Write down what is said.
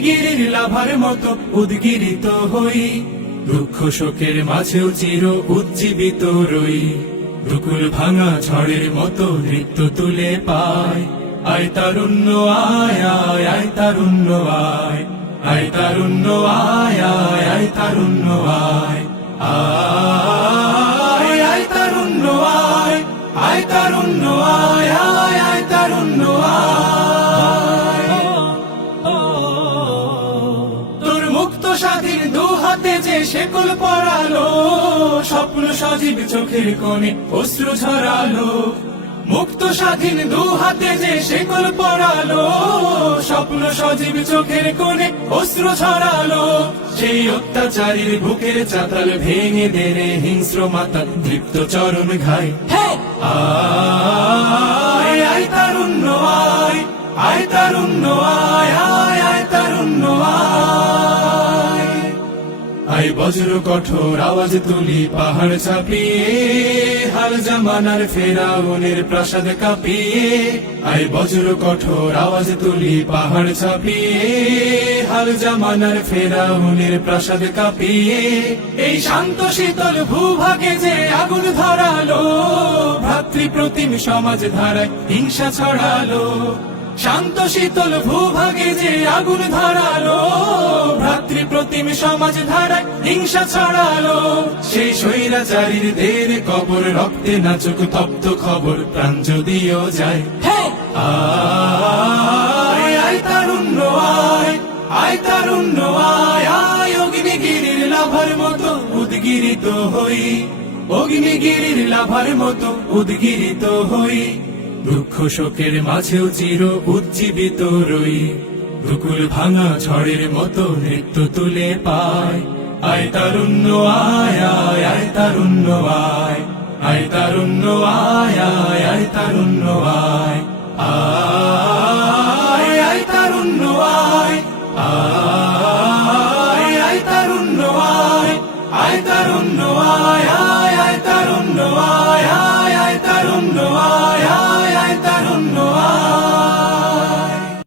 অগ্নিগিরির লাভার মতো উদ্গিরিত হই, দুঃখ শোকের মাঝেও চির উজ্জীবিত রই। দুকুল ভাঙা ঝড়ের মতো নৃত্য তুলে পায়, আয় তারুণ্য আয় আয় আয় তারুণ্য আয়, আয় তারুণ্য আয় আয় আয় তারুণ্য আয়, আয় আয় তারুণ্য আয়, আয় তারুণ্য আয় আয় আয় তারুণ্য আয়। তোর মুক্ত স্বাধীন দু হাতে যে শেকল পরালো, স্বপ্ন সজীব চোখের কোণে অশ্রু ঝরালো। মুক্ত স্বাধীন দু হাতে যে শেকল পরালো, স্বপ্ন সজীব চোখের কোণে অশ্রু ছড়ালো। সেই অত্যাচারীর বুকের চাতাল ভেঙে দেরে হিংস্র মাতা তৃপ্ত চরণ ঘায়। আয় আয় তারুণ্য আয়, আয় তারুণ্য আয় আয় আয় তারুণ্য আয়। আয় বজ্র কঠোর আওয়াজ তুলি পাহাড় ছাপিয়ে, হাল জামানার ফেরাউনের প্রাসাদ কাঁপিয়ে। আয় বজ্র কঠোর আওয়াজ তুলি পাহাড় ছাপিয়ে, হাল জামানার ফেরাউনের প্রাসাদ কাঁপিয়ে। এই শান্ত শীতল ভূভাগে যে আগুন ধরালো, ভ্রাতৃপ্রতিম সমাজ ধারায় হিংসা ছড়ালো। শান্ত শীতল ভূভাগে যে আগুন ধরালো, ভ্রাতৃপ্রতিম সমাজ ধারায় হিংসা ছড়ালো। সেই স্বৈরাচারীর দের কবর রক্তে নাচুক তপ্ত খবর, প্রাণ যদিও যায়। আয় আয় তারুণ্য আয়, আয় তারুণ্য আয় আয় অগ্নিগিরির লাভার মতো উদ্গিরিত হই, অগ্নিগিরির লাভার মতো উদ্গিরিত হই। দুঃখ শোকের মাঝেও চির উজ্জীবিত রই, দুকুল ভাঙা ঝড়ের মতো নৃত্য তুলে পায়। আয় তারুণ্য আয় আয় আয় তারুণ্য আয়, আয় তারুণ্য আয় আয় আয় তারুণ্য আয়।